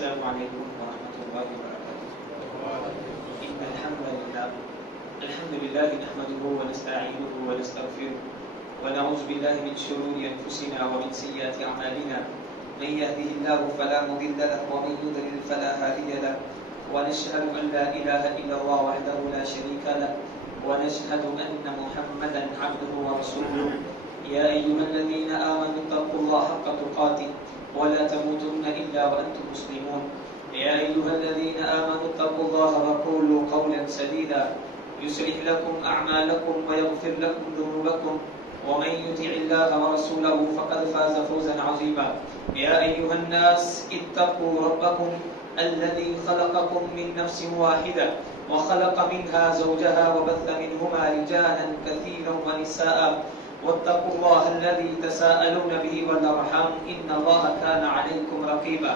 السلام علیکم ورحمۃ اللہ وبرکاتہ. ان الحمد للہ نحمده ونستعینه ونستغفره ونعوذ باللہ من شرور انفسنا ومن سیئات اعمالنا. من يهده الله فلا مضل له ومن يضلل فلا هادي له. ونشهد ان لا اله الا الله وحده لا شريك له ونشهد ان محمدا عبده ورسوله. يا ايها الذين امنوا اتقوا الله حق تقاته ولا تموتن إلا وأنتم مسلمون. يا أيها الذين آمنوا اتقوا الله وقولوا قولا سديدا يصلح لكم أعمالكم ويغفر لكم ذنوبكم ومن يطع الله ورسوله فقد فاز فوزا عظيما. يا أيها الناس اتقوا ربكم الذي خلقكم من نفس واحدة وخلق منها زوجها وبث منهما رجالا كثيرا ونساء واتقوا الله الذي تساءلون به والأرحام إن الله كان عليكم رقيبا.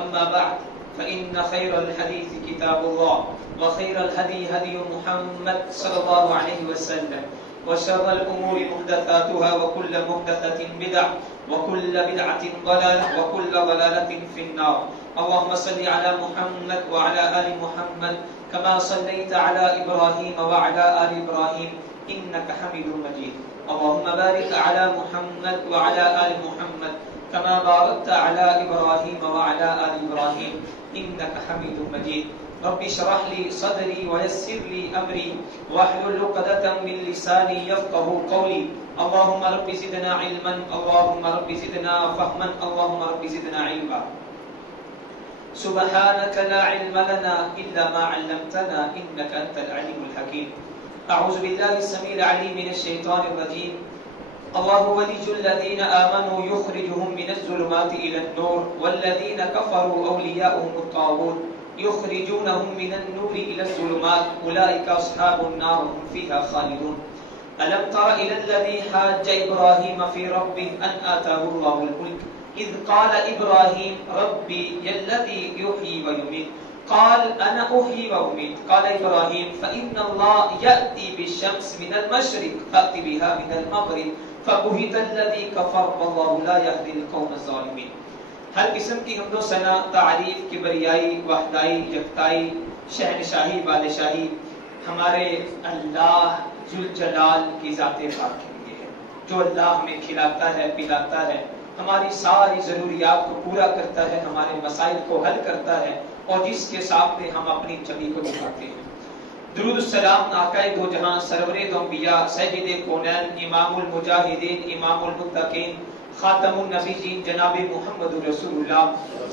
أما بعد فإن خير الحديث كتاب الله وخير الهدي هدي محمد صلى الله عليه وسلم وشر الأمور محدثاتها وكل محدثة بدعة وكل بدعة ضلالة وكل ضلالة في النار. اللهم صل على محمد وعلى آل محمد كما صليت على إبراهيم وعلى آل إبراهيم إنك حميد مجيد. اللهم بارك على محمد وعلى آل محمد كما باركت على إبراهيم وعلى آل إبراهيم إنك حميد مجيد. رب اشرح لي صدري ويسر لي أمري واحلل عقدة من لساني يفقهوا قولي. اللهم رب زدنا علما اللهم رب زدنا فهما اللهم رب زدنا علما. سبحانك لا علم لنا إلا ما علمتنا إنك أنت العليم الحكيم. أعوذ بالله السميع العليم من الشيطان الرجيم. الله ولي الذين آمنوا يخرجهم من الظلمات إلى النور والذين كفروا أولياؤهم الطاغوت يخرجونهم من النور إلى الظلمات أولئك أصحاب النار هم فيها خالدون. ألم تر إلى الذي حاج إبراهيم في ربه أن آتاه الله الملك إذ قال إبراهيم ربي الذي يحيي ويميت قال أنا أحيي وأميت قال إبراهيم فإن الله يأتي بالشمس من المشرق فأت بها من المغرب فبهت الذي كفر والله لا يهدي القوم الظالمين. ہر قسم کی حمد و ثنا تعریف کبریائی وحدائی یکتائی شہنشاہی بادشاہی ہمارے اللہ ذوالجلال کی ذات پاک کے لیے ہے، جو اللہ ہمیں کھلاتا ہے پلاتا ہے، ہماری ساری ضروریات کو پورا کرتا ہے، ہمارے مسائل کو حل کرتا ہے اور جس کے سامنے ہم اپنی چھوی کو دکھاتے ہیں. درود السلام آقائے دو جہاں سرور دو انبیاء سید کونین امام المجاہدین امام المتقین خاتم النبیین جناب محمد رسول اللہ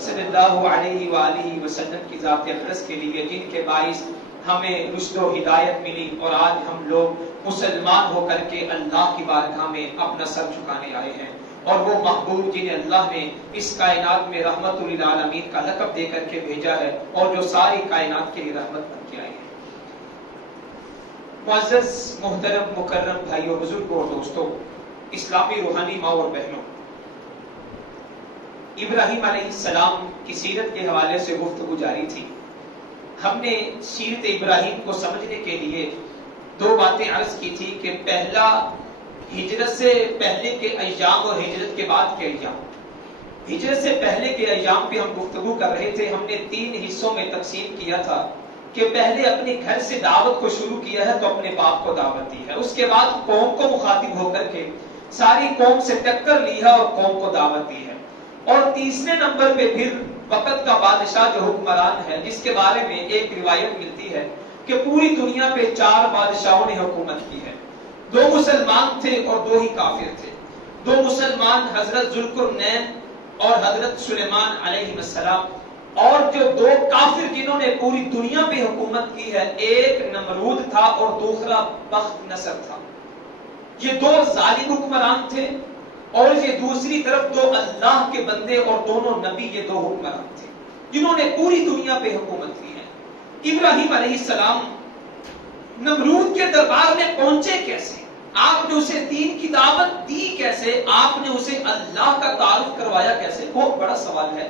صلی اللہ علیہ وآلہ وسلم کی ذات اقدس کے لیے، جن کے باعث ہمیں رشد و ہدایت ملی اور آج ہم لوگ مسلمان ہو کر کے اللہ کی بارگاہ میں اپنا سر جھکانے آئے ہیں، اور وہ محبوب جنہیں اللہ نے اس کائنات میں رحمت للعالمین کا لقب دے کر کے بھیجا ہے اور جو ساری کائنات کے لیے رحمت بن کے آئے ہیں. معزز محترم مکرم بھائیوں بزرگوں اور دوستوں، اسلامی روحانی ماں اور بہنوں، ابراہیم علیہ السلام کی سیرت کے حوالے سے گفتگو جاری تھی. ہم نے سیرت ابراہیم کو سمجھنے کے لیے دو باتیں عرض کی تھی کہ پہلا ہجرت سے پہلے کے ایام اور ہجرت کے بعد کے ایام. ہجرت سے پہلے کے ایام پہ ہم گفتگو کر رہے تھے. ہم نے 3 حصوں میں تقسیم کیا تھا کہ پہلے اپنے گھر سے دعوت کو شروع کیا ہے تو اپنے باپ کو دعوت دی ہے، اس کے بعد قوم کو مخاطب ہو کر کے ساری قوم سے ٹکر لی ہے اور قوم کو دعوت دی ہے، اور تیسرے نمبر پہ پھر وقت کا بادشاہ جو حکمران ہے، جس کے بارے میں ایک روایت ملتی ہے کہ پوری دنیا پہ 4 بادشاہوں نے حکومت کی ہے. 2 مسلمان تھے اور 2 ہی کافر تھے. 2 مسلمان حضرت ذوالقرنین اور حضرت سلیمان علیہ السلام، اور جو 2 کافر جنہوں نے پوری دنیا پہ حکومت کی ہے، ایک نمرود تھا اور دوسرا بخت نصر تھا. یہ 2 ظالم حکمران تھے اور یہ دوسری طرف 2 اللہ کے بندے اور دونوں نبی، یہ 2 حکمران تھے جنہوں نے پوری دنیا پہ حکومت کی ہے. ابراہیم علیہ السلام نمرود کے دربار میں پہنچے کیسے؟ آپ نے اسے دین کی دعوت دی کیسے؟ آپ نے اسے اللہ کا تعارف کروایا کیسے؟ بہت بڑا سوال ہے.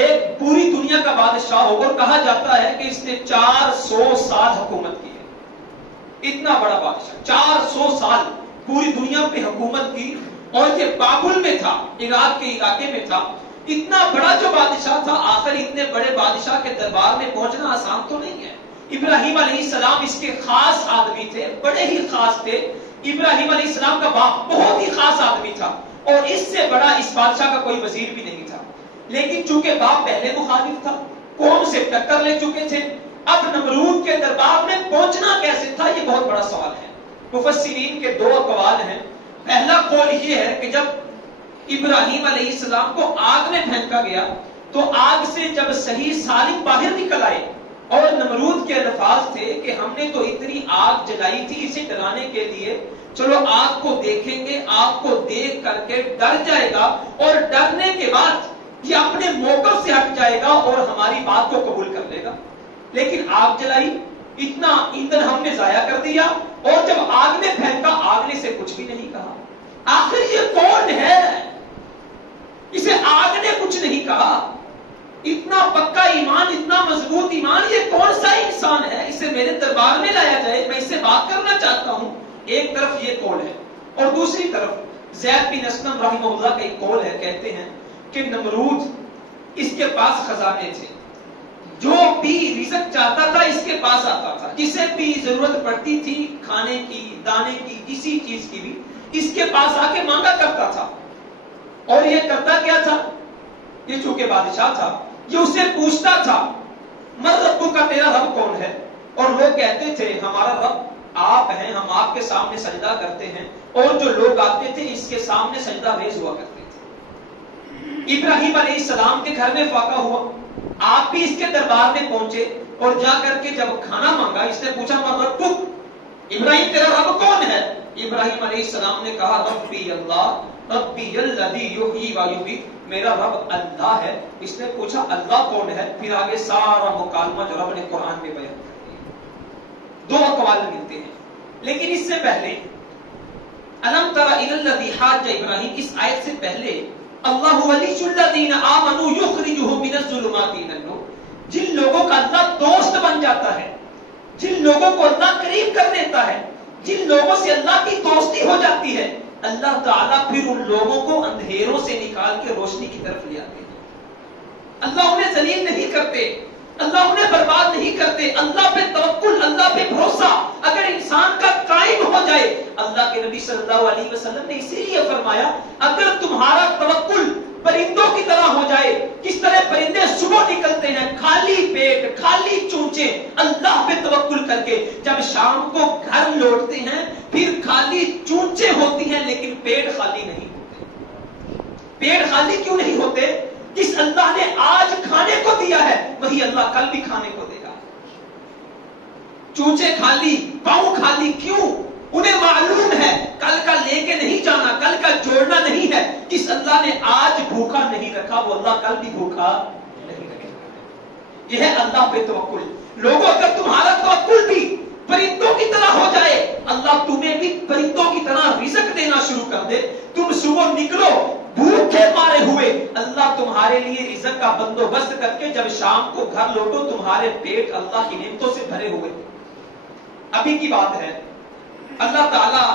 ایک پوری دنیا کا بادشاہ ہو اور کہا جاتا ہے کہ اس نے 400 سال حکومت کی ہے. اتنا بڑا بادشاہ 400 سال پوری دنیا پہ حکومت کی، اور یہ بابل میں تھا، عراق کے علاقے میں تھا. اتنا بڑا جو بادشاہ تھا، آخر اتنے بڑے بادشاہ کے دربار میں پہنچنا آسان تو نہیں ہے. ابراہیم علیہ السلام اس کے خاص آدمی تھے، بڑے ہی خاص تھے. ابراہیم علیہ السلام کا باپ بہت ہی خاص آدمی تھا اور اس سے بڑا اس بادشاہ کا کوئی وزیر بھی نہیں تھا. لیکن چونکہ باپ پہلے مخالف تھا، قوم سے ٹکر لے چکے تھے، اب نمرود کے دربار میں پہنچنا کیسے تھا، یہ بہت بڑا سوال ہے. مفسرین کے دو اقوال ہیں. پہلا قول یہ ہے کہ جب ابراہیم علیہ السلام کو آگ میں پھینکا گیا تو آگ سے جب صحیح سالم باہر نکل آئے اور نمرود کے الفاظ تھے کہ ہم نے تو اتنی آگ جلائی تھی اسے ڈرانے کے لیے، چلو آگ کو دیکھیں گے، آگ کو دیکھ کر کے ڈر جائے گا اور ڈرنے کے بعد یہ اپنے موقف سے ہٹ جائے گا اور ہماری بات کو قبول کر لے گا. لیکن آگ جلائی، اتنا ایندھن ہم نے ضائع کر دیا اور جب آگ میں پھینکا آگ نے سے کچھ بھی نہیں کہا. آخر یہ کون ہے؟ اسے آگ نے کچھ نہیں کہا. اتنا پکا ایمان، اتنا مضبوط ایمان، یہ کون سا انسان ہے؟ اسے میرے دربار میں لایا جائے، میں اس سے بات کرنا چاہتا ہوں. ایک طرف یہ قول ہے اور دوسری طرف زید بن اسلم رحمہ اللہ کا ایک قول ہے. کہتے ہیں کہ نمرود اس کے پاس خزانے تھے، جو بھی رزق چاہتا تھا اس کے پاس آتا تھا، جسے بھی ضرورت پڑتی تھی کھانے کی، دانے کی، کسی چیز کی بھی اس کے پاس آ کے مانگا کرتا تھا. اور یہ کرتا کیا تھا؟ یہ چونکہ بادشاہ تھا، یہ اسے پوچھتا تھا من ربک کا، تیرا رب کون ہے؟ اور لوگ کہتے تھے ہمارا رب آپ ہیں، ہم آپ کے سامنے سجدہ کرتے ہیں. اور جو لوگ آتے تھے اس کے سامنے سجدہ ریز ہوا کرتے تھے. ابراہیم علیہ السلام کے گھر میں واقع ہوا، آپ بھی اس کے دربار میں پہنچے اور جا کر کے جب کھانا مانگا اس نے پوچھا من ربک، ابراہیم تیرا رب کون ہے؟ ابراہیم علیہ السلام نے کہا ربی اللہ ربی الذی یحیی و یمیت، میرا رب اللہ ہے. اس نے پوچھا اللہ کون ہے؟ پھر آگے سارا مکالمہ جو رب نے قرآن میں بیان کر دیا. دو اقوال ملتے ہیں. لیکن اس سے پہلے الم تر الی الذی حاج ابراہیم، اس آیت سے پہلے اللہ ولی الذین آمنوا یخرجهم من الظلمات الی النور، جن لوگوں کا اللہ دوست بن جاتا ہے، جن لوگوں کو اللہ قریب کر دیتا ہے، جن لوگوں سے اللہ کی دوستی ہو جاتی ہے، اللہ تعالیٰ پھر ان لوگوں کو اندھیروں سے نکال کے روشنی کی طرف لے آتے ہیں. اللہ انہیں ذلیل نہیں کرتے، اللہ انہیں برباد نہیں کرتے. اللہ پہ توکل، اللہ پہ بھروسہ اگر انسان کا قائم ہو جائے، اللہ کے نبی صلی اللہ علیہ وسلم نے اسی لیے فرمایا اگر تمہارا توکل پرندوں کی طرح ہو جائے، کس طرح پرندے صبح نکلتے ہیں خالی پیٹ، خالی چونچے، اللہ پہ توکل کر کے، جب شام کو گھر لوٹتے ہیں پھر خالی چونچے ہوتی ہیں لیکن پیٹ خالی نہیں ہوتے. پیٹ خالی کیوں نہیں ہوتے؟ جس اللہ نے آج کھانے کو دیا ہے وہی اللہ کل بھی کھانے کو دے گا. چونچے خالی، پاؤں خالی، کیوں؟ انہیں معلوم ہے کل کا لے کے نہیں جانا، کل کا جوڑنا نہیں ہے. جس اللہ نے آج بھوکا نہیں رکھا وہ اللہ کل بھی بھوکا نہیں رکھے گا. یہ ہے اللہ پہ توکل. لوگوں اگر تمہارا توکل بھی پرندوں کی طرح ہو جائے، اللہ تمہیں بھی پرندوں کی طرح رزق دینا شروع کر دے، تم صبح نکلو بھوکے مارے ہوئے، اللہ تمہارے لیے رزق کا بندوبست کر کے جب شام کو گھر لوٹو تمہارے پیٹ اللہ کی نعمتوں سے بھرے ہوئے. ابھی کی بات ہے، اللہ تعالیٰ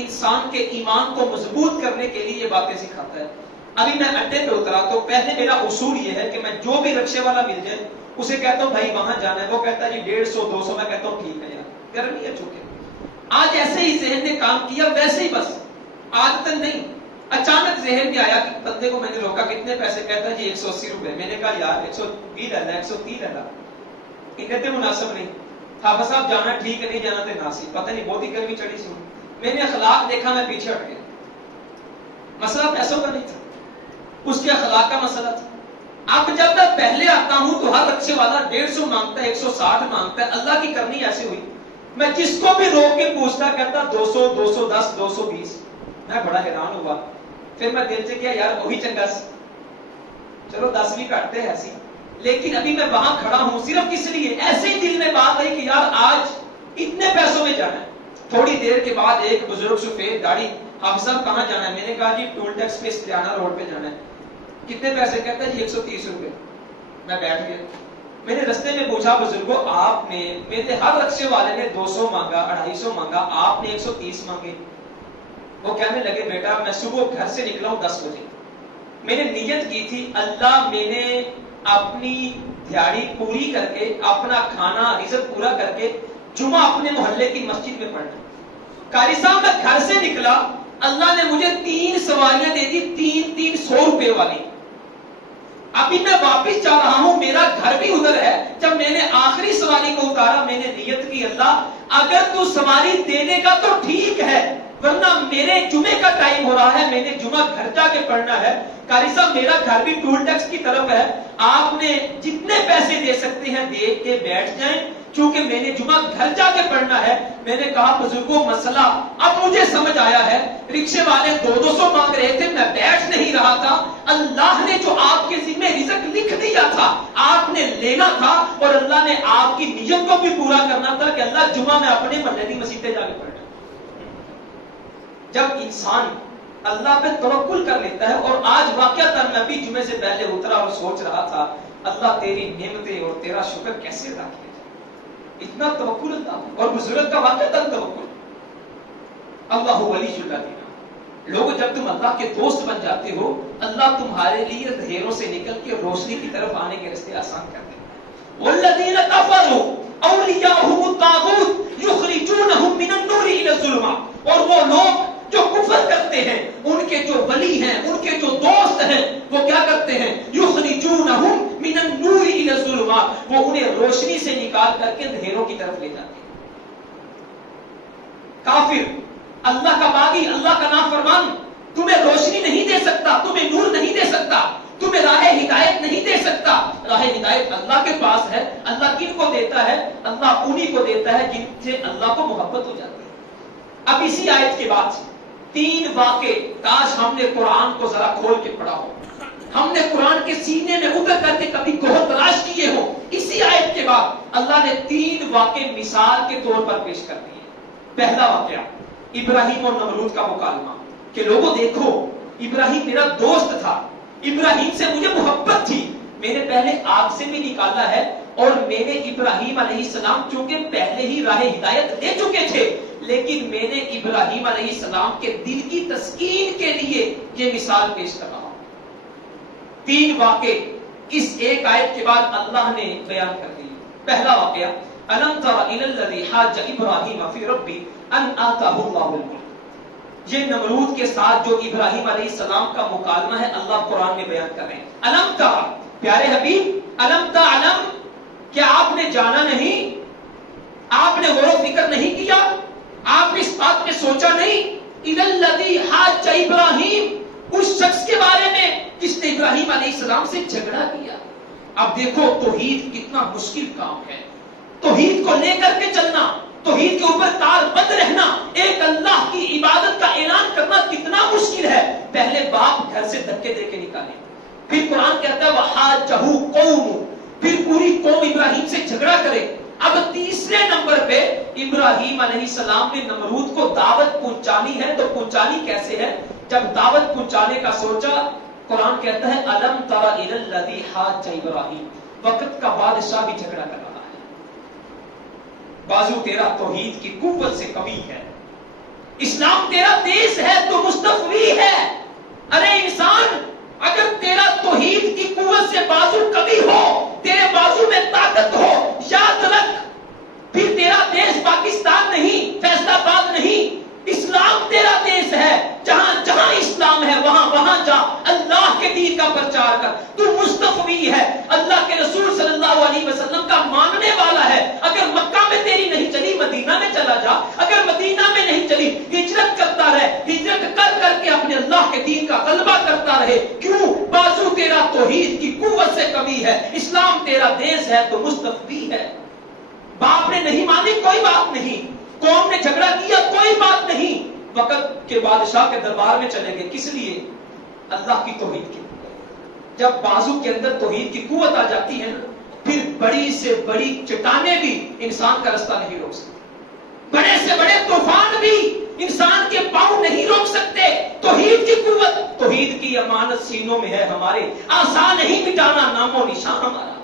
انسان کے ایمان کو مضبوط کرنے کے لیے یہ باتیں سکھاتا ہے. ابھی میں اڈے پہ اترا تو پہلے میرا اصول یہ ہے کہ میں جو بھی رکشے والا مل جائے اسے کہتا ہوں بھائی وہاں جانا ہے، وہ کہتا ہے جی 150 200، میں کہتا ہوں ٹھیک ہے یار گرمی ہے. چونکہ آج ایسے ہی ذہن نے کام کیا، ویسے ہی بس عادتاً نہیں، اچانک ذہن میں آیا کہ بندے کو میں نے روکا کتنے پیسے، کہتا ہے جی 180 روپے. میں نے کہا یار 120 لینا، 130 لینا، کہتے مناسب نہیں. حافظ صاحب جانا ٹھیک ہے، نہیں جانا تو ناسی، پتہ نہیں بہت ہی گرمی چڑھی سی. میں نے اخلاق دیکھا، میں پیچھے ہٹ گیا. مسئلہ پیسوں کا نہیں تھا، اس کے اخلاق کا مسئلہ تھا. اب جب میں پہلے آتا ہوں تو ہر رکشے والا 150 مانگتا ہے، 160 مانگتا ہے. اللہ کی کرنی ایسے ہوئی، میں جس کو بھی روک کے پوچھتا کہتا 200 210 220. میں بڑا حیران ہوا. پھر میں دل سے کیا یار وہی چنگا سی، چلو 10 بھی کٹتے ہیں ایسی. لیکن ابھی میں وہاں کھڑا ہوں صرف کس لیے، ایسے ہی دل میں بات آئی کہ یار آج اتنے پیسوں میں جانا ہے. تھوڑی دیر کے بعد ایک بزرگ سفید داڑھی، حافظ صاحب کہاں جانا ہے؟ میں نے کہا جی ٹول ٹیکس پہ استریانہ روڈ پہ جانا ہے. کتنے پیسے؟ کہتا ہے جی 130 روپے. میں بیٹھ گیا. میں نے رستے میں پوچھا بزرگوں آپ نے، میرے ہر رکشے والے نے 200 مانگا، 250 مانگا، آپ نے 130 مانگے. وہ کہنے لگے بیٹا میں صبح گھر سے نکلا ہوں 10 بجے، میں نے نیت کی تھی اللہ میں نے اپنی دیہڑی پوری کر کے اپنا کھانا رزق پورا کر کے جمعہ اپنے محلے کی مسجد میں پڑھنا. قاری صاحب میں گھر سے نکلا, اللہ نے مجھے 3 سواریاں دے دی 300 روپے والی. ابھی میں واپس جا رہا ہوں, میرا گھر بھی ادھر ہے. جب میں نے آخری سواری کو اتارا میں نے نیت کی اللہ اگر تو سواری دینے کا تو ٹھیک ہے, ورنہ میرے جمعے کا ٹائم ہو رہا ہے, میں نے جمعہ گھر جا کے پڑھنا ہے. قاری صاحب میرا گھر بھی ٹول ٹیکس کی طرف ہے, آپ نے جتنے پیسے دے سکتے ہیں دے کے بیٹھ جائیں, چونکہ میں نے جمعہ گھر جا کے پڑھنا ہے. میں نے کہا بزرگوں مسئلہ اب مجھے سمجھ آیا ہے, رکشے والے 200 مانگ رہے تھے, میں بیٹھ نہیں رہا تھا. اللہ نے جو آپ کے ذمہ رزق لکھ دیا تھا آپ نے لینا تھا, اور اللہ نے آپ کی نیت کو بھی پورا کرنا تھا کہ اللہ جمعہ میں اپنے محلے کی مسجد پہ جا کے پڑھنا. جب انسان اللہ پہ توکل کر لیتا ہے, اور آج واقعہ میں بھی جمعے سے پہلے اترا اور سوچ رہا تھا اللہ تیری نعمتیں اور تیرا شکر کیسے ادا کیا جائے, اتنا توکل اللہ, اور بزرگ کا واقعہ تن توکل. اللہ ولی الذین, لوگ جب تم اللہ کے دوست بن جاتے ہو اللہ تمہارے لیے اندھیروں سے نکل کے روشنی کی طرف آنے کے راستے آسان کر دیتا ہے. والذین کفروا اولیاءهم الطاغوت یخرجونهم من النور الى الظلمات, اور وہ لوگ جو کفر کرتے ہیں ان کے جو ولی ہیں ان کے جو دوست ہیں وہ کیا کرتے ہیں, یخرجونہم من النور الى الظلمات, وہ انہیں روشنی سے نکال کر کے اندھیروں کی طرف لے جاتے ہیں. کافر, اللہ کا باغی, اللہ کا نافرمان تمہیں روشنی نہیں دے سکتا, تمہیں نور نہیں دے سکتا, تمہیں راہ ہدایت نہیں دے سکتا. راہ ہدایت اللہ کے پاس ہے. اللہ کن کو دیتا ہے, اللہ انہی کو دیتا ہے جن سے اللہ کو محبت ہو جاتی ہے. اب اسی آیت کے بعد 3 واقعے, کاش ہم نے قرآن کو ذرا کھول کے پڑھا ہو, ہم نے قرآن کے سینے میں اتر کر کے کبھی گہر تلاش کیے ہو. اسی آیت کے بعد اللہ نے 3 واقعے مثال کے طور پر پیش کر دیے. پہلا واقعہ ابراہیم اور نمرود کا مکالمہ, کہ لوگوں دیکھو ابراہیم میرا دوست تھا, ابراہیم سے مجھے محبت تھی, میں نے پہلے آگ سے بھی نکالا ہے, اور میں نے ابراہیم علیہ السلام چونکہ پہلے ہی راہ ہدایت لے چکے تھے, لیکن میں نے ابراہیم علیہ السلام کے دل کی تسکین کے لیے یہ مثال پیش کر رہا ہوں. 3 واقعے اس ایک آیت کے بعد اللہ نے بیان کر دی. پہلا واقعہ الم تر الی الذی حاج ابراہیم فی ربی ان آتاہ اللہ الملک, یہ نمرود کے ساتھ جو ابراہیم علیہ السلام کا مکالمہ ہے اللہ قرآن میں بیان کر رہے ہیں. الم تر, پیارے حبیب, الم تعلم, کیا آپ نے جانا نہیں, آپ نے غور و فکر نہیں کیا, آپ نے اس بات میں سوچا نہیں, الی الذی حاج ابراہیم, اس شخص کے بارے میں جس نے ابراہیم علیہ السلام سے جھگڑا کیا. اب دیکھو توحید کتنا مشکل کام ہے, توحید کو لے کر کے چلنا, توحید کے اوپر کار بند رہنا, ایک اللہ کی عبادت کا اعلان کرنا کتنا مشکل ہے. پہلے باپ گھر سے دھکے دے کے نکالے, پھر قرآن کہتا ہے وحاجہ قوم, پھر پوری قوم ابراہیم سے جھگڑا کرے. اب تیسرے نمبر پہ ابراہیم علیہ السلام نے نمرود کو دعوت پہنچانی ہے, تو پہنچانی کیسے ہے؟ جب دعوت پہنچانے کا سوچا قرآن کہتا ہے الم تر الی الذی حاج ابراہیم, وقت کا بادشاہ بھی جھگڑا کر رہا ہے, بازو تیرا توحید کی قوت سے کمی ہے, اسلام تیرا تیز ہے تو مستفوی ہے. ارے انسان, اگر تیرا توحید کی قوت سے بازو کبھی ہو, تیرے بازو میں طاقت ہو, یاد رکھ پھر تیرا دیش پاکستان نہیں, فیصلہ آباد نہیں, اسلام تیرا دیش ہے. جہاں جہاں اسلام ہے وہاں وہاں جا, اللہ کے دین کا پرچار کر. تو مستفوی ہے, اللہ کے رسول صلی اللہ علیہ وسلم کا ماننے والا ہے. اگر مکہ میں تیری نہیں چلی مدینہ میں چلا جا, اگر مدینہ میں نہیں چلی ہجرت کرتا رہے, ہجرت کر کر کے اپنے اللہ کے دین کا غلبہ کرتا رہے. کیوں؟ بازو تیرا توحید کی قوت سے کمی ہے, اسلام تیرا دیش ہے تو مستفوی ہے. باپ نے نہیں مانی کوئی بات نہیں, قوم نے جھگڑا کیا کوئی بات نہیں, وقت کے بادشاہ کے دربار میں چلے گئے. کس لیے؟ اللہ کی توحید کی. جب بازو کے اندر توحید کی قوت آ جاتی ہے نا, پھر بڑی سے بڑی چٹانیں بھی انسان کا رستہ نہیں روک سکتی, بڑے سے بڑے طوفان بھی انسان کے پاؤں نہیں روک سکتے. توحید کی قوت, توحید کی امانت سینوں میں ہے ہمارے, آسان نہیں مٹانا نام و نشان ہمارا.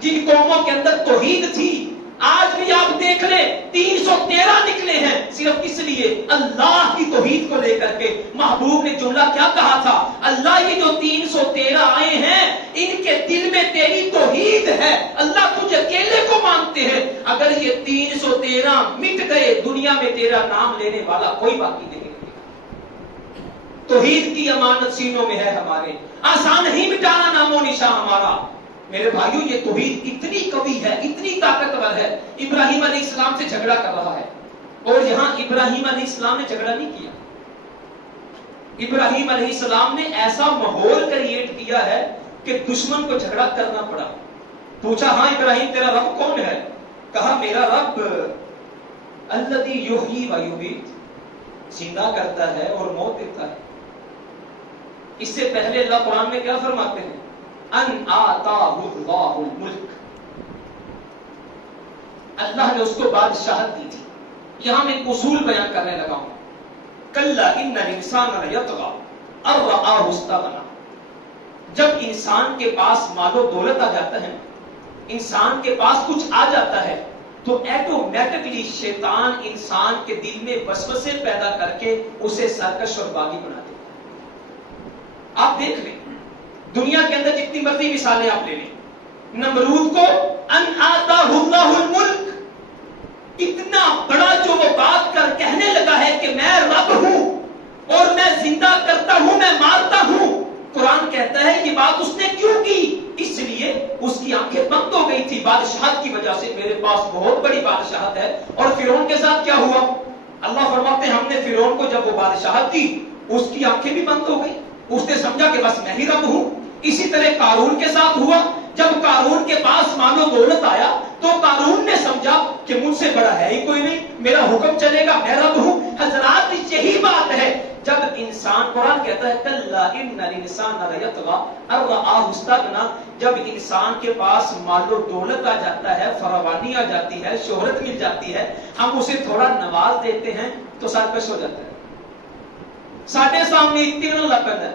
جن قوموں کے اندر توحید تھی آج بھی آپ دیکھ لیں 313 نکلے ہیں صرف اس لیے اللہ کی توحید کو لے کر کے. محبوب نے جملہ کیا کہا تھا؟ اللہ یہ جو 313 آئے ہیں ان کے دل میں تیری توحید ہے, اللہ تجھے اکیلے کو مانتے ہیں. اگر یہ 313 مٹ گئے دنیا میں تیرا نام لینے والا کوئی باقی نہیں. توحید کی امانت سینوں میں ہے ہمارے, آسان نہیں مٹانا نام و نشان ہمارا. میرے بھائیوں یہ توحید اتنی قوی ہے, اتنی طاقتور ہے. ابراہیم علیہ السلام سے جھگڑا کر رہا ہے, اور یہاں ابراہیم علیہ السلام نے جھگڑا نہیں کیا. ابراہیم علیہ السلام نے ایسا ماحول کریٹ کیا ہے کہ دشمن کو جھگڑا کرنا پڑا. پوچھا ہاں ابراہیم تیرا رب کون ہے؟ کہا میرا رب الذی یحیی و یمیت, زندہ کرتا ہے اور موت دیتا ہے. اس سے پہلے اللہ قرآن میں کیا فرماتے ہیں؟ ان آتاہ اللہ الملک, اللہ نے اس کو بادشاہت دی تھی. یہاں میں ایک اصول بیان کرنے لگا ہوں. کلا ان الانسان لیطغی ان رآہ استغنی. جب انسان کے پاس مال و دولت آ جاتا ہے, انسان کے پاس کچھ آ جاتا ہے, تو ایٹومیٹکلی شیطان انسان کے دل میں وسوسے پیدا کر کے اسے سرکش اور باغی بنا دیتا ہے. آپ دیکھ لیں دنیا کے اندر جتنی مرضی مثالیں آپ لے لیں, نمرود کو ان آتاہ اللہ الملک, اتنا بڑا جو وہ بات کر کہنے لگا ہے کہ میں رب ہوں اور میں زندہ کرتا ہوں, میں مارتا ہوں. قرآن کہتا ہے یہ بات اس نے کیوں کی؟ اس لیے اس کی آنکھیں بند ہو گئی تھی بادشاہت کی وجہ سے. میرے پاس بہت بڑی بادشاہت ہے. اور فرعون کے ساتھ کیا ہوا؟ اللہ فرماتے ہیں ہم نے فرعون کو جب وہ بادشاہت دی اس کی آنکھیں بھی بند ہو گئی, اس نے سمجھا کہ بس میں ہی رب ہوں. اسی طرح قارون کے ساتھ ہوا. جب قارون کے پاس مال و دولت آیا تو قارون نے سمجھا کہ مجھ سے بڑا ہے ہی کوئی نہیں, میرا حکم چلے گا, میں رب ہوں. حضرات یہی بات ہے جب انسان, قرآن کہتا ہے کلا ان الانسان لیطغی ان رآہ استغنی, جب انسان کے پاس مال و دولت آ جاتا ہے, فراوانی آ جاتی ہے, شہرت مل جاتی ہے, ہم اسے تھوڑا نواز دیتے ہیں تو سرکش ہو جاتا ہے. ساڈے سامنے اتنی لپن ہے,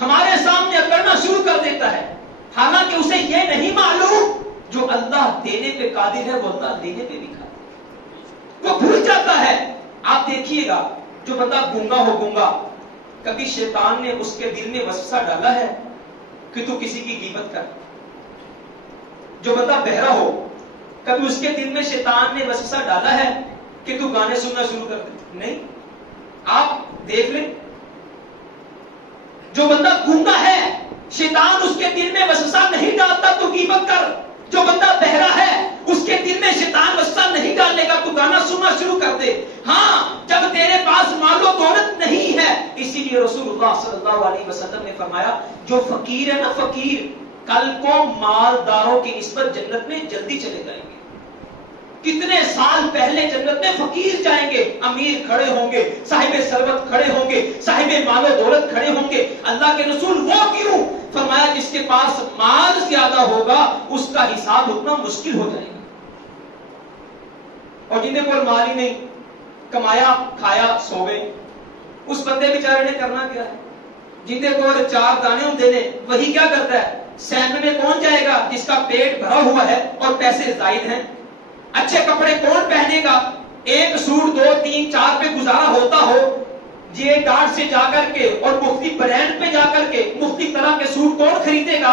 ہمارے سامنے اکڑنا شروع کر دیتا ہے, حالانکہ اسے یہ نہیں معلوم جو اللہ دینے پہ قادر ہے وہ اللہ لینے پہ بھی قادر. وہ بھول جاتا ہے. آپ دیکھیے گا جو بندہ گونگا ہو, گونگا, کبھی شیطان نے اس کے دل میں وسوسہ ڈالا ہے کہ تو کسی کی غیبت کر. جو بندہ بہرا ہو, کبھی اس کے دل میں شیطان نے وسوسہ ڈالا ہے کہ تو گانے سننا شروع کر دے؟ نہیں. آپ دیکھ لیں جو بندہ گونگا ہے شیطان اس کے دل میں وسوسہ نہیں ڈالتا تو غیبت کر. جو بندہ بہرا ہے اس کے دل میں شیطان وسوسہ نہیں ڈالے گا تو گانا سننا شروع کر دے. ہاں جب تیرے پاس مال و دولت نہیں ہے, اسی لیے رسول اللہ صلی اللہ علیہ وسلم نے فرمایا جو فقیر ہے نا, فقیر کل کو مالداروں کی نسبت جنت میں جلدی چلے جائیں گے. کتنے سال پہلے جنت میں فقیر جائیں گے, امیر کھڑے ہوں گے, صاحب ثروت کھڑے ہوں گے, صاحب مال و دولت کھڑے ہوں گے. اللہ کے رسول وہ کیوں؟ فرمایا جس کے پاس مال زیادہ ہوگا اس کا حساب اتنا مشکل ہو جائے گا. اور جن کے کوئی مال ہی نہیں, کمایا کھایا سو گئے, اس بندے بیچارے نے کرنا کیا ہے؟ جن کے کوئی 4 دانے ہوتے ہیں وہی کیا کرتا ہے؟ سینٹ میں کون جائے گا جس کا پیٹ بھرا ہوا ہے اور پیسے زائد ہیں. اچھے کپڑے کون پہنے گا؟ ایک سوٹ 2 3 4 پہ گزارا ہوتا ہو, جے ڈاٹ سے جا کر کے اور مفتی برانڈ پہ جا کر کے مفتی طرح کے سوٹ کون خریدے گا؟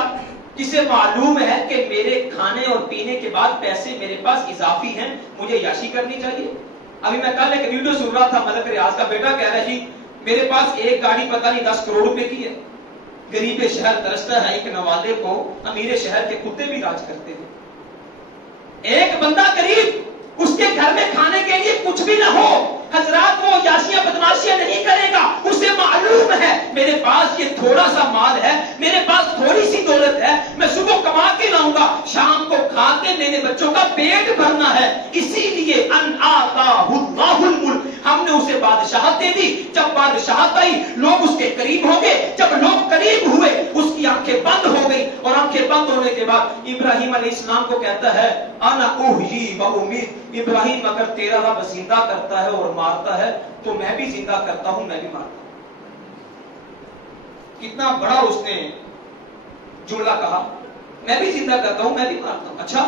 جسے معلوم ہے کہ میرے کھانے اور پینے کے بعد پیسے میرے پاس اضافی ہیں, مجھے یاشی کرنی چاہیے. ابھی میں کل ایک ویڈیو سن رہا تھا, ملک ریاض کا بیٹا کہہ رہا ہے جی میرے پاس ایک گاڑی پتہ نہیں 10 کروڑ روپے کی ہے. غریب شہر ترستا ہے ایک نوالے کو, امیر شہر کے کتے بھی راج کرتے ہیں. ایک بندہ غریب اس کے گھر میں کھانے کے لیے کچھ بھی نہ ہو, حضرات وہ یاشیاں بدماشیاں نہیں کرے گا. اسے معلوم ہے میرے پاس یہ تھوڑا سا مال ہے, میرے پاس تھوڑی سی دولت ہے, میں صبح کما کے لاؤں گا, شام کو کھا کے میرے بچوں کا پیٹ بھرنا ہے. اسی لیے ان آتاہ اللہ الملک, ہم نے اسے بادشاہت دے دی. جب بادشاہت آئی لوگ اس کے قریب ہو گئے, جب لوگ قریب ہوئے اس کی آنکھیں بند ہو گئی, اور آنکھیں بند ہونے کے بعد ابراہیم علیہ السلام کو کہتا ہے انا احیی و امیت, ابراہیم اگر تیرا رب زندہ کرتا ہے اور مارتا ہے تو میں بھی زندہ کرتا ہوں, میں بھی مارتا ہوں. کتنا بڑا اس نے جملہ کہا, میں بھی زندہ کرتا ہوں, میں بھی مارتا ہوں. اچھا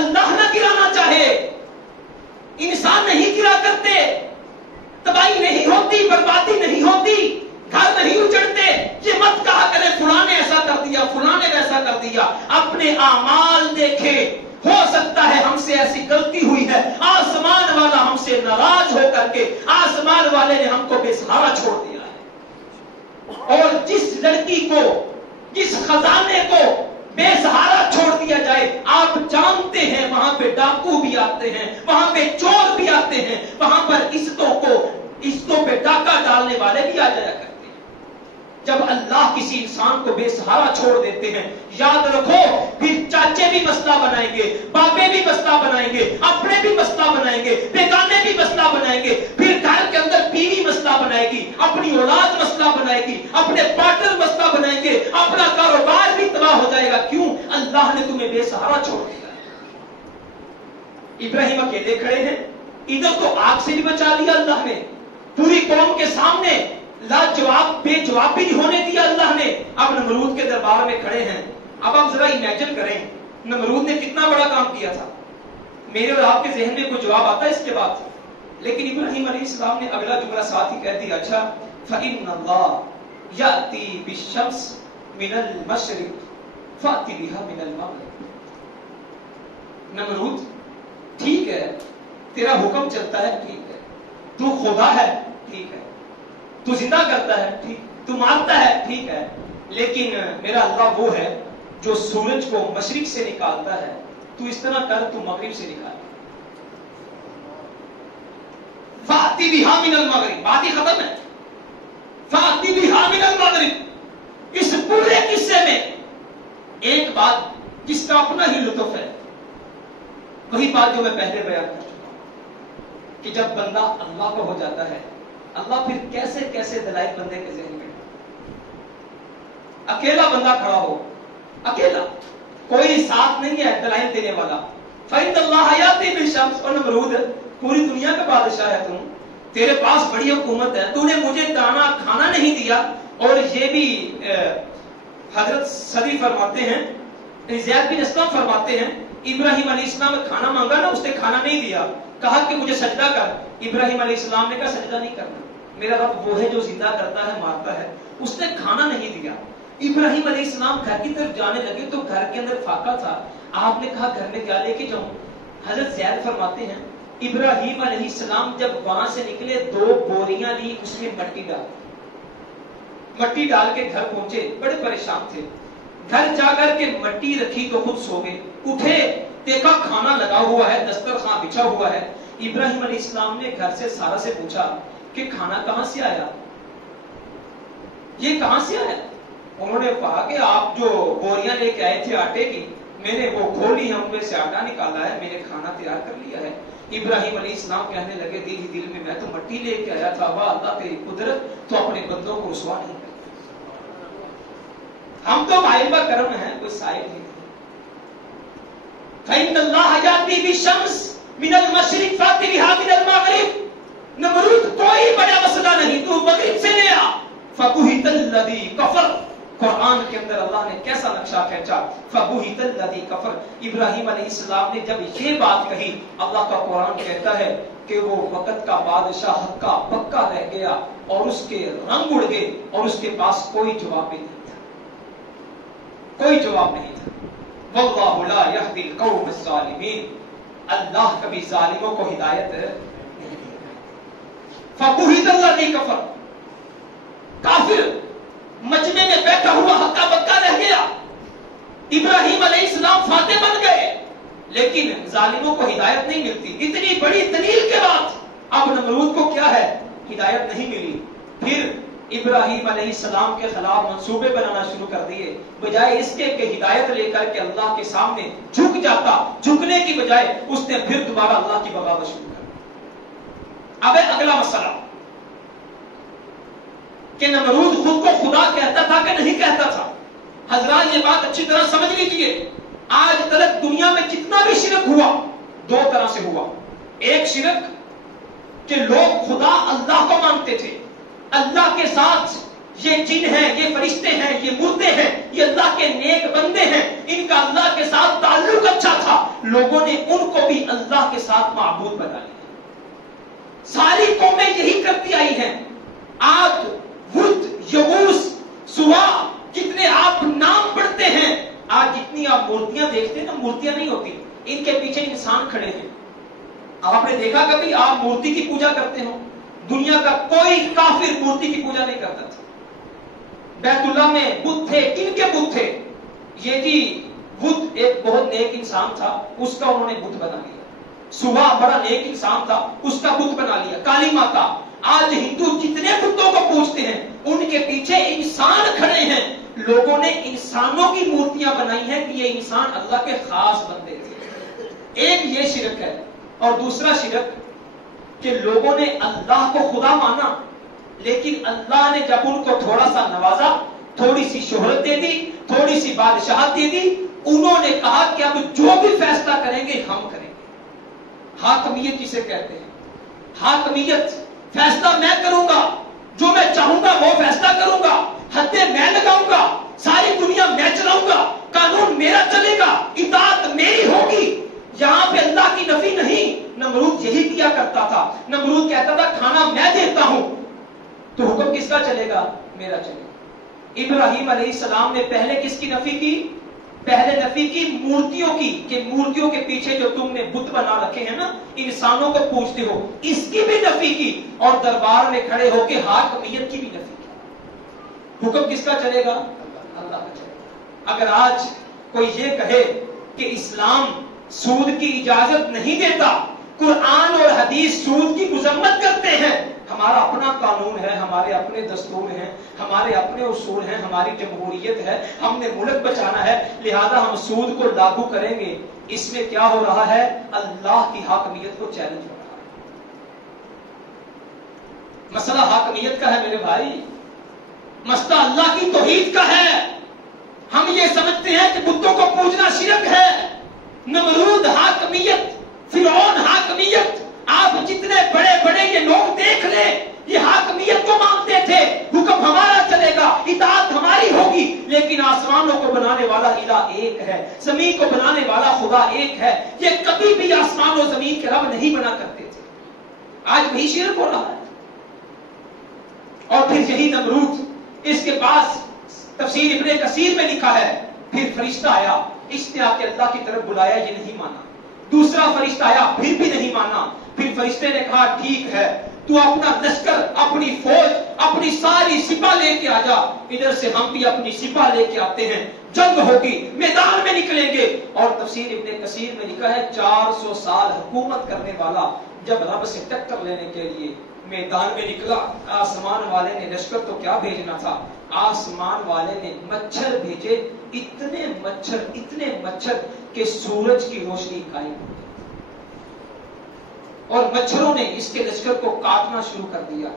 اللہ نہ گرانا چاہے، انسان نہیں گرا کرتے، تباہی نہیں ہوتی، بربادی نہیں ہوتی، گھر نہیں اجڑتے، یہ مت کہا کرے فلاں نے ایسا کر دیا، فلاں نے ویسا کر دیا۔ اپنے اعمال دیکھے، ہو سکتا ہے ہم سے ایسی غلطی ہوئی ہے، آسمان والا ہم سے ناراض ہو کر کے آسمان والے نے ہم کو بے سہارا چھوڑ دیا ہے۔ اور جس لڑکی کو، جس خزانے کو بے سہارا چھوڑ دیا جائے، آپ جانتے ہیں وہاں پہ ڈاکو بھی آتے ہیں، وہاں پہ چور بھی آتے ہیں، وہاں پر عزتوں پہ ڈاکہ ڈالنے والے بھی آ جایا کرتے ہیں۔ جب اللہ کسی انسان کو بے سہارا چھوڑ دیتے ہیں، یاد رکھو پھر چاچے بھی مسئلہ بنائیں گے، بابے بھی مسئلہ بنائیں گے، اپنے بھی مسئلہ بنائیں گے، بیگانے بھی مسئلہ بنائیں گے، پھر گھر کے اندر بیوی مسئلہ بنائے گی، اپنی اولاد مسئلہ بنائے گی، اپنے پارٹنر مسئلہ بنائیں گے، اپنا کاروبار بھی تباہ ہو جائے گا۔ کیوں؟ اللہ نے تمہیں بے سہارا چھوڑ دیا۔ ابراہیم اکیلے کھڑے ہیں، ادھر تو آگ سے بھی بچا لیا اللہ نے، پوری قوم کے سامنے لاجواب بے جواب بھی نہیں ہونے دیا اللہ نے۔ اب نمرود کے دربار میں کھڑے ہیں۔ اب آپ ذرا امیجن کریں نمرود نے کتنا بڑا کام کیا تھا۔ میرے اور آپ کے ذہن میں کوئی جواب آتا ہے اس کے بعد؟ لیکن ابراہیم علیہ السلام نے اگلا جملہ ساتھ ہی کہہ دیا، اچھا فَإِنَّ اللَّهَ يَأْتِي بِالشَّمْسِ مِنَ الْمَشْرِقِ فَأْتِ بِهَا مِنَ الْمَغْرِبِ۔ نمرود ٹھیک ہے، تیرا حکم چلتا ہے، ٹھیک ہے، تو خدا ہے، ٹھیک ہے، تو زندہ کرتا ہے، ٹھیک، تو مارتا ہے، ٹھیک ہے، لیکن میرا اللہ وہ ہے جو سورج کو مشرق سے نکالتا ہے، تو اس طرح کر، تو مغرب سے نکال۔ فَأْتِ بِهَا مِنَ الْمَغْرِبِ، بات ہی ختم ہے۔ فَأْتِ بِهَا مِنَ الْمَغْرِبِ۔ اس پورے قصے میں ایک بات جس کا اپنا ہی لطف ہے، وہی بات جو میں پہلے بیان کر چکا ہوں کہ جب بندہ اللہ کو ہو جاتا ہے، اللہ پھر کیسے کیسے دلائل بندے کے ذہن میں۔ اکیلا بندہ کھڑا ہو، اکیلا، کوئی ساتھ نہیں ہے دلائل دینے والا۔ فَإِنَّ اللَّهَ يَأْتِي بِالشَّمْسِ، اور نمرود پوری دنیا کا بادشاہ ہے، تیرے پاس بڑی حکومت ہے، تو نے مجھے دانا کھانا نہیں دیا۔ اور یہ بھی حضرت صدی فرماتے ہیں، زید بن اسلم فرماتے ہیں، ابراہیم علیہ السلام نے کھانا مانگا نا، اس نے کھانا نہیں دیا، کہا کہ مجھے سجدہ کر۔ ابراہیم علیہ السلام نے کہا سجدہ نہیں کرنا، میرا رب وہ ہے جو زندہ کرتا ہے، مارتا ہے۔ اس نے کھانا نہیں دیا۔ ابراہیم علیہ السلام گھر کی طرف جانے لگے تو گھر کے اندر فاقہ تھا۔ آپ نے کہا گھر میں کیا لے کے جاؤں؟ حضرت زید فرماتے ہیں ابراہیم علیہ السلام جب وہاں سے نکلے 2 بوریاں لی، اس میں مٹی ڈال کے گھر پہنچے، بڑے پریشان تھے۔ گھر جا کر کے مٹی رکھی تو خود سو گئے، اٹھے دیکھا کھانا لگا ہوا ہے، دسترخوان بچھا ہوا ہے۔ ابراہیم علیہ السلام نے گھر سے سارا سے پوچھا کہ کھانا کہاں سے آیا، یہ کہاں سے آیا؟ انہوں نے کہا کہ آپ جو بوریاں لے کے آئے تھے آٹے کی، میں نے وہ کھولی ہے، ان میں سے آٹا نکالا ہے، میں نے کھانا تیار کر لیا ہے۔ ابراہیم علیہ السلام کہنے لگے دل ہی دل میں تو مٹی لے کے آیا تھا، واہ اللہ تیری قدرت، تو اپنے بندوں کو رسوا نہیں کرتا۔ ہم تو مائبہ کرم ہیں، کوئی صاحب نہیں۔ فَإِنَّ اللَّهَ يَأْتِي بِالشَّمْسِ مِنَ الْمَشْرِقِ فَأْتِ بِهَا مِنَ الْمَغْرِبِ۔ نمرود کوئی بڑا مسئلہ نہیں، تو مغرب سے لے آ۔ فَبُهِتَ الَّذِي كَفَرَ، قرآن کے اندر اللہ نے کیسا نقشہ کھینچا۔ فَبُهِتَ الَّذِي كَفَرَ، ابراہیم علیہ السلام نے جب یہ بات کہی، اللہ کا قرآن کہتا ہے کہ وہ وقت کا بادشاہ ہکا پکا رہ گیا اور اس کے رنگ اڑ گئے اور اس کے پاس کوئی جواب نہیں تھا، کوئی جواب نہیں تھا۔ وَاللَّهُ لَا يَهْدِي الْقَوْمَ الظَّالِمِينَ، اللہ کبھی ظالموں کو ہدایت نہیں دیتا۔ فَبُهِتَ الَّذِي كَفَرَ، کافر مجمع میں بیٹھا ہوا ہکا بکا رہ گیا۔ ابراہیم علیہ السلام فاتح بن گئے، لیکن ظالموں کو ہدایت نہیں ملتی۔ اتنی بڑی دلیل کے بعد اب نمرود کو کیا ہے؟ ہدایت نہیں ملی۔ پھر ابراہیم علیہ السلام کے خلاف منصوبے بنانا شروع کر دیے، بجائے اس کے کہ ہدایت لے کر کے اللہ کے سامنے جھک جاتا، جھکنے کی بجائے اس نے پھر دوبارہ اللہ کی بغاوت شروع کر دی۔ اب اگلا مسئلہ کہ نمرود خود کو خدا کہتا تھا کہ نہیں کہتا تھا۔ حضرات یہ بات اچھی طرح سمجھ لیجئے، آج تک دنیا میں جتنا بھی شرک ہوا، 2 طرح سے ہوا۔ ایک شرک کہ لوگ خدا اللہ کو مانتے تھے، اللہ کے ساتھ یہ جن ہیں، یہ فرشتے ہیں، یہ مردے ہیں، یہ اللہ کے نیک بندے ہیں، ان کا اللہ کے ساتھ تعلق اچھا تھا، لوگوں نے ان کو بھی اللہ کے ساتھ معبود بنا لیا. ساری قومیں یہی کرتی آئی ہیں. آج ود، یغوث، سوا، جتنے آپ نام پڑھتے ہیں، آج جتنی آپ مورتیاں دیکھتے ہیں نا، مورتیاں نہیں ہوتی، ان کے پیچھے انسان کھڑے ہیں. آپ نے دیکھا کبھی آپ مورتی کی پوجا کرتے ہو؟ دنیا کا کوئی کافر مورتی کی پوجا نہیں کرتا تھا. بیت اللہ میں بت تھے. کن کے بت تھے؟ یہ جی بت ایک بہت نیک انسان تھا، اس کا انہوں نے بت بنا لیا. سوا بڑا نیک انسان تھا، اس کا بت بنا لیا. کالی ماتا. آج ہندو جتنے بتوں کو پوجتے ہیں ان کے پیچھے انسان کھڑے ہیں. لوگوں نے انسانوں کی مورتیاں بنائی ہیں کہ یہ انسان اللہ کے خاص بندے تھے. ایک یہ شرک ہے. اور دوسرا شرک کہ لوگوں نے اللہ کو خدا مانا، لیکن اللہ نے جب ان کو تھوڑا سا نوازا، تھوڑی سی شہرت دے دی، تھوڑی سی بادشاہت دے دی، انہوں نے کہا کہ اب جو بھی فیصلہ کریں گے ہم کریں گے. حاکمیت جسے کہتے ہیں. حاکمیت، فیصلہ میں کروں گا، جو میں چاہوں گا وہ فیصلہ کروں گا، حدیں میں لگاؤں گا، ساری دنیا میں چلاؤں گا، قانون میرا چلے گا، اطاعت میری ہوگی. یہاں پہ اللہ کی نفی نہیں. نمرود یہی کیا کرتا تھا. نمرود کہتا تھا کھانا میں دیتا ہوں تو حکم کس کا چلے گا؟ میرا چلے گا. ابراہیم علیہ السلام نے پہلے کس کی نفی کی؟ پہلے نفی کی مورتیوں کی، کہ مورتیوں کے پیچھے جو تم نے بت بنا رکھے ہیں نا، انسانوں کو پوجتے ہو، اس کی بھی نفی کی. اور دربار میں کھڑے ہو کے حاکمیت کی بھی نفی کی. حکم کس کا چلے گا؟ اللہ کا چلے گا. اگر آج کوئی یہ کہے کہ اسلام سود کی اجازت نہیں دیتا، قرآن اور حدیث سود کی مذمت کرتے ہیں، ہمارا اپنا قانون ہے، ہمارے اپنے دستور ہیں، ہمارے اپنے اصول ہیں، ہماری جمہوریت ہے، ہم نے ملک بچانا ہے، لہذا ہم سود کو لاگو کریں گے، اس میں کیا ہو رہا ہے؟ اللہ کی حاکمیت کو چیلنج ہو رہا ہے. مسئلہ حاکمیت کا ہے میرے بھائی، مسئلہ اللہ کی توحید کا ہے. ہم یہ سمجھتے ہیں کہ بتوں کو پوجنا شرک ہے. نمرود حاکمیت، فرعون حاکمیت، آپ جتنے بڑے بڑے یہ لوگ دیکھ لیں، یہ حاکمیت کو مانتے تھے. حکم ہمارا چلے گا، اطاعت ہماری ہوگی. لیکن آسمانوں کو بنانے والا الہ ایک ہے، زمین کو بنانے والا خدا ایک ہے. یہ کبھی بھی آسمان و زمین کے رب نہیں بنا کرتے تھے. آج وہی شرک ہو رہا ہے. اور پھر یہی نمرود، اس کے پاس تفسیر ابن کثیر میں لکھا ہے، پھر فرشتہ آیا، اس نے آ کے اللہ کی طرف بلایا، یہ نہیں مانا. دوسرا فرشتہ آیا، پھر بھی نہیں مانا. پھر فرشتے نے کہا ٹھیک ہے، تو اپنا لشکر، اپنی فوج، اپنی ساری سپاہ لے کے آ جا، ادھر سے ہم بھی اپنی سپاہ لے کے آتے ہیں، جنگ ہوگی، میدان میں نکلیں گے. اور تفسیر ابن کثیر میں لکھا ہے 400 سال حکومت کرنے والا جب رب سے ٹکر لینے کے لیے میدان میں نکلا، آسمان والے نے لشکر تو کیا بھیجنا تھا، آسمان والے نے مچھر بھیجے. اتنے مچھر کہ سورج کی روشنی غائب ہو گئی، اور مچھروں نے اس کے لشکر کو کاٹنا شروع کر دیا.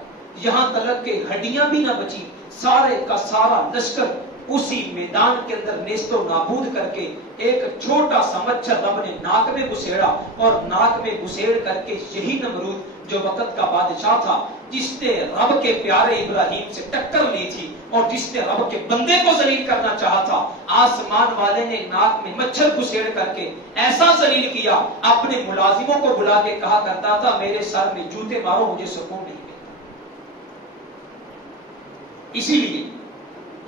یہاں تک کہ ہڈیاں بھی نہ بچی. سارے کا سارا لشکر اسی میدان کے اندر نیست و نابود کر کے ایک چھوٹا سا مچھر رب نے ناک میں گھسیڑا، اور ناک میں گھسیڑ کر کے یہی نمرود جو وقت کا بادشاہ تھا، جس نے رب کے پیارے ابراہیم سے ٹکر لی تھی اور جس نے رب کے بندے کو ذلیل کرنا چاہا تھا، آسمان والے نے ناک میں مچھر گھسیڑ کر کے ایسا ذلیل کیا، اپنے ملازموں کو بلا کے کہا کرتا تھا میرے سر میں جوتے مارو، مجھے سکون نہیں ملتا. اسی لیے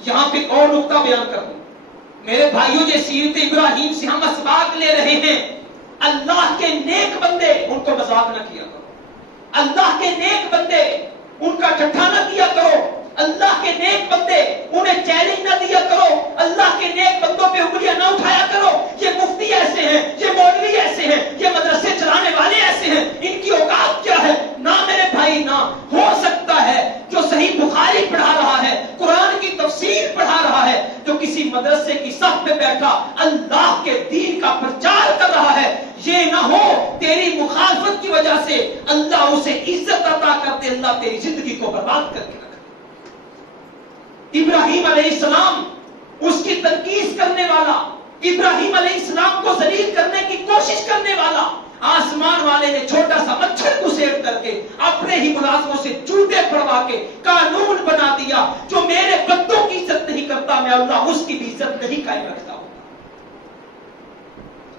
یہاں پہ اور نقطہ بیان کر دوں میرے بھائیوں، یہ سیرت ابراہیم سے ہم اسباق لے رہے ہیں. اللہ کے نیک بندے، ان کو مذاق نہ کیا کرو. اللہ کے نیک بندے، ان کا ٹھٹھا نہ کیا کرو. اللہ کے نیک بندے، انہیں چیلنج نہ دیا کرو. اللہ کے نیک بندوں پہ انگلیاں نہ اٹھایا کرو. یہ مفتی ایسے ہیں، یہ مولوی ایسے ہیں، یہ مدرسے چلانے والے ایسے ہیں، ان کی اوقات کیا ہے؟ نہ میرے بھائی نہ. ہو سکتا ہے جو صحیح بخاری پڑھا رہا ہے، قرآن کی تفسیر پڑھا رہا ہے، جو کسی مدرسے کی صف پہ بیٹھا اللہ کے دین کا پرچار کر رہا ہے، یہ نہ ہو تیری مخالفت کی وجہ سے اللہ اسے عزت عطا کرتے، اللہ تیری زندگی کو برباد کر کے رکھ. ابراہیم علیہ السلام اس کی تنقید کرنے والا، ابراہیم علیہ السلام کو ذلیل کرنے کی کوشش کرنے والا، آسمان والے نے چھوٹا سا مچھر گھسیڑ کر کے اپنے ہی ملازموں سے جوتے پڑوا کے قانون بنا دیا، جو میرے بندوں کی عزت نہیں کرتا میں اللہ اس کی بھی عزت نہیں قائم رکھتا ہوں.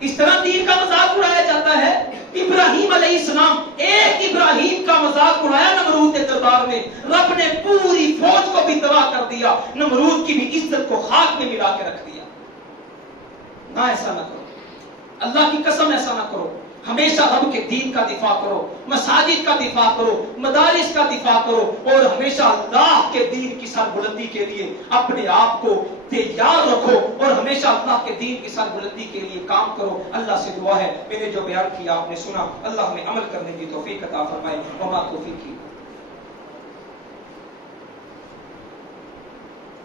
اس طرح دین کا مذاق اڑایا جاتا ہے. ابراہیم علیہ السلام، ایک ابراہیم کا مذاق اڑایا نمرود کے دربار میں، رب نے پوری فوج کو بھی تباہ کر دیا، نمرود کی بھی عزت کو خاک میں ملا کے رکھ دیا. نہ ایسا نہ کرو، اللہ کی قسم ایسا نہ کرو. ہمیشہ رب کے دین کا دفاع کرو، مساجد کا دفاع کرو، مدارس کا دفاع کرو، اور ہمیشہ اللہ کے دین کی سربلندی کے لیے اپنے آپ کو تیار رکھو، اور ہمیشہ اللہ کے دین کی سربلندی کے لیے کام کرو. اللہ سے دعا ہے میں نے جو بیان کیا آپ نے سنا، اللہ ہمیں عمل کرنے کی توفیق عطا فرمائے. وما توفیقی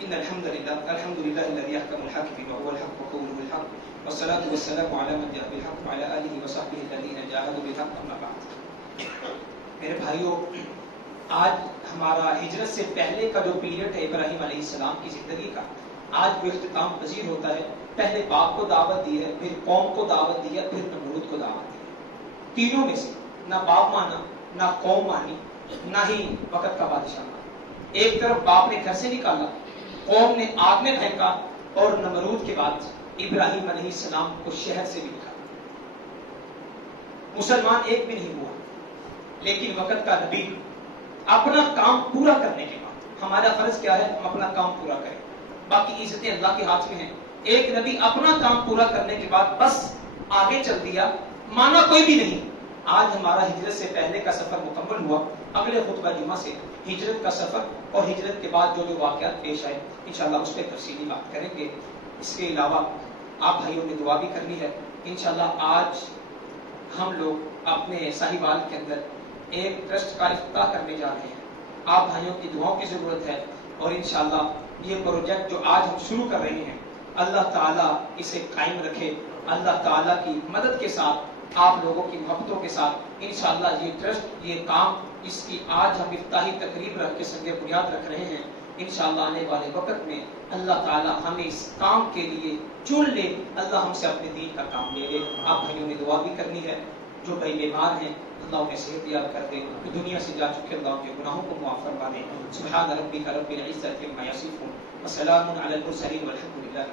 ان الحمد لله الذي يحكم الحاكمين وهو الحق وقوله الحق والصلاة والسلام على من جاء بالحق وعلى آله وصحبه الذين جاهدوا بالحق. أما بعد، میرے بھائیوں، آج ہمارا ہجرت سے پہلے کا جو پیریڈ ہے ابراہیم علیہ السلام کی زندگی کا، آج وہ اختتام پذیر ہوتا ہے. پہلے باپ کو دعوت دی ہے، پھر قوم کو دعوت دی ہے، پھر نمرود کو دعوت دی ہے. تینوں میں سے نہ باپ مانا، نہ قوم مانی، نہ ہی وقت کا بادشاہ مانا. ایک طرف باپ نے گھر سے نکالا، قوم نے آگ میں پھینکا، اور نمرود کے بعد ابراہیم علیہ السلام کو شہر سے بھی نکالا. مسلمان ایک بھی نہیں ہوا. لیکن وقت کا نبی اپنا کام پورا کرنے کے بعد، ہمارا فرض کیا ہے؟ ہم اپنا کام پورا کریں، باقی عزتیں اللہ کے ہاتھ میں ہیں. ایک نبی اپنا کام پورا کرنے کے بعد بس آگے چل دیا، مانا کوئی بھی نہیں. آج ہمارا ہجرت سے پہلے کا سفر مکمل ہوا. اگلے خطبہ جمعہ سے ہجرت کا سفر اور ہجرت کے بعد جو واقعات پیش آئے انشاءاللہ اس پہ تفصیلی بات کریں گے. اس کے علاوہ آپ بھائیوں نے دعا بھی کرنی ہے. انشاءاللہ آج ہم لوگ اپنے ساہیوال کے اندر ایک ٹرسٹ کا افتتاح کرنے جا رہے ہیں. آپ بھائیوں کی دعاؤں کی ضرورت ہے، اور انشاءاللہ یہ پروجیکٹ جو آج ہم شروع کر رہے ہیں، اللہ تعالیٰ اسے قائم رکھے. اللہ تعالیٰ کی مدد کے ساتھ، آپ لوگوں کی محبتوں کے ساتھ انشاءاللہ یہ ٹرسٹ، یہ کام، اس کی آج ہم افتتاحی تقریب رکھ کے سنگ بنیاد رکھ رہے ہیں. انشاءاللہ آنے والے وقت میں اللہ تعالیٰ ہمیں اس کام کے لیے چن لے، اللہ ہم سے اپنے دین کا کام لے لے. آپ بھائیوں نے دعا بھی کرنی ہے. جو بھائی بیمار ہیں اللہ انہیں صحت یاب کر دے، جو دنیا سے جا چکے اللہ ان کے گناہوں کو معاف فرما دے. سبحان ربک رب العزة عما یصفون وسلام علی المرسلین والحمد للہ.